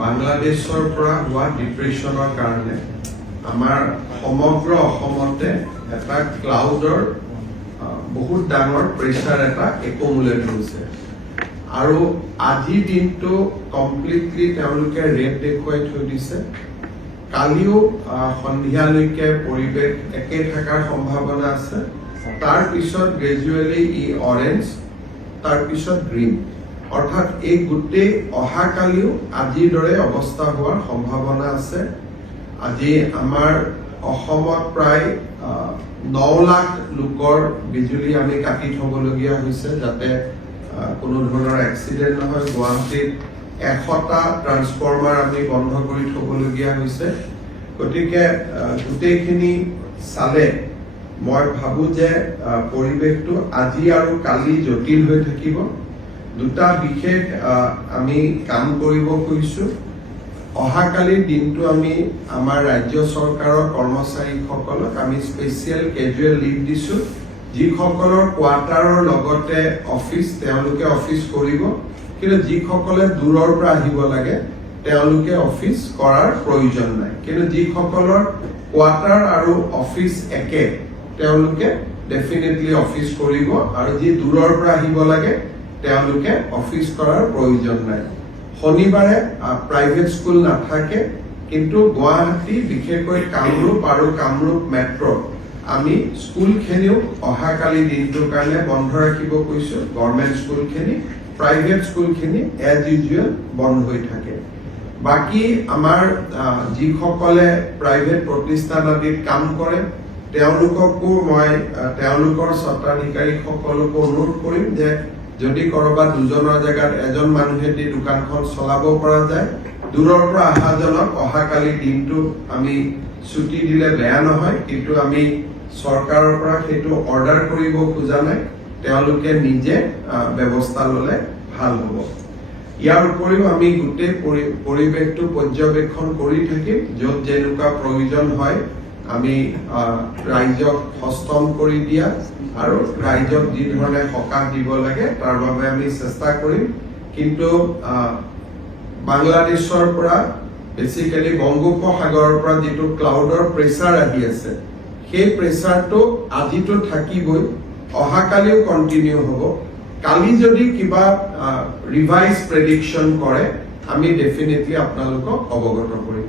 বাংলাদেশৰ পৰা হোৱা ডিপ্ৰেশ্যনৰ কাৰণে আমাৰ সমগ্ৰ অসমতে এটা ক্লাউডৰ বহুত ডাঙৰ প্ৰেছাৰ এটা একুমুলেট হৈছে আৰু আজিৰ দিনটো কমপ্লিটলি তেওঁলোকে ৰেড দেখুৱাই থৈ দিছে। কালিও সন্ধিয়ালৈকে পৰিৱেশ একে থকাৰ সম্ভাৱনা আছে। তাৰ পিছত গ্ৰেজুৱেলি ই অৰেঞ্জ, তাৰ পিছত গ্ৰীণ, অৰ্থাৎ এই গোটেই অহাকালিও আজিৰ দৰে অৱস্থা হোৱাৰ সম্ভাৱনা আছে। আজি আমাৰ অসমত প্ৰায় 9 লাখ লোকৰ বিজুলী আমি কাটি থবলগীয়া হৈছে যাতে কোনো ধৰণৰ এক্সিডেণ্ট নহয়। গুৱাহাটীত 100টা ট্ৰান্সফৰ্মাৰ আমি বন্ধ কৰি থবলগীয়া হৈছে। গতিকে গোটেইখিনি চালে মই ভাবো যে পৰিৱেশটো আজি আৰু কালি জটিল হৈ থাকিব। দুটা বিশেষ আমি কাম কৰিব খুজিছো। অহাকালিৰ দিনটো আমি আমাৰ ৰাজ্য চৰকাৰৰ কৰ্মচাৰীসকলক আমি স্পেচিয়েল কেজুৱেল লিভ দিছো। যিসকলৰ কোৱাৰ্টাৰৰ লগতে অফিচ তেওঁলোকে অফিচ কৰিব, কিন্তু যিসকলে দূৰৰ পৰা আহিব লাগে তেওঁলোকে অফিচ কৰাৰ প্ৰয়োজন নাই। কিন্তু যিসকলৰ কোৱাৰ্টাৰ আৰু অফিচ একে তেওঁলোকে ডেফিনেটলি অফিচ কৰিব, আৰু যি দূৰৰ পৰা আহিব লাগে তেওঁলোকে অফিচ কৰাৰ প্ৰয়োজন নাই। শনিবাৰে প্ৰাইভেট স্কুল নাথাকে, কিন্তু গুৱাহাটী বিশেষকৈ কামৰূপ আৰু কামৰূপ মেট্ৰ আমি স্কুলখিনিও অহাকালি দিনটোৰ কাৰণে বন্ধ ৰাখিব কৈছো। গভৰ্ণমেণ্ট স্কুলখিনি, প্ৰাইভেট স্কুলখিনি এজ ইউজুৱেল বন্ধ হৈ থাকে। বাকী আমাৰ যিসকলে প্ৰাইভেট প্ৰতিষ্ঠান আদিত কাম কৰে তেওঁলোককো মই তেওঁলোকৰ স্বত্বাধিকাৰীসকলকো অনুৰোধ কৰিম যে যদি কৰবাত দুজনৰ জেগাত এজন মানুহেদি দোকানখন চলাব পৰা যায়, দূৰৰ পৰা অহাজনক অহাকালি দিনটো আমি ছুটি দিলে বেয়া নহয়, কিন্তু আমি চৰকাৰৰ পৰা সেইটো অৰ্ডাৰ কৰিব খোজা নাই। তেওঁলোকে নিজে ব্যৱস্থা ললে ভাল হ'ব। ইয়াৰ উপৰিও আমি গোটেই পৰিৱেশটো পৰ্যবেক্ষণ কৰি থাকিম। য'ত যেনেকুৱা প্ৰয়োজন হয় আমি ৰাইজক সষ্টম কৰি দিয়া আৰু ৰাইজক যি ধৰণে সকাহ দিব লাগে তাৰ বাবে আমি চেষ্টা কৰিম। কিন্তু বাংলাদেশৰ পৰা বেচিকেলি বংগোপসাগৰৰ পৰা যিটো ক্লাউডৰ প্ৰেছাৰ আহি আছে, সেই প্ৰেছাৰটো আজিতো থাকিবই, অহাকালিও কণ্টিনিউ হ'ব। কালি যদি কিবা ৰিভাইজ প্ৰেডিকশ্যন কৰে আমি ডেফিনেটলি আপোনালোকক অৱগত কৰিম।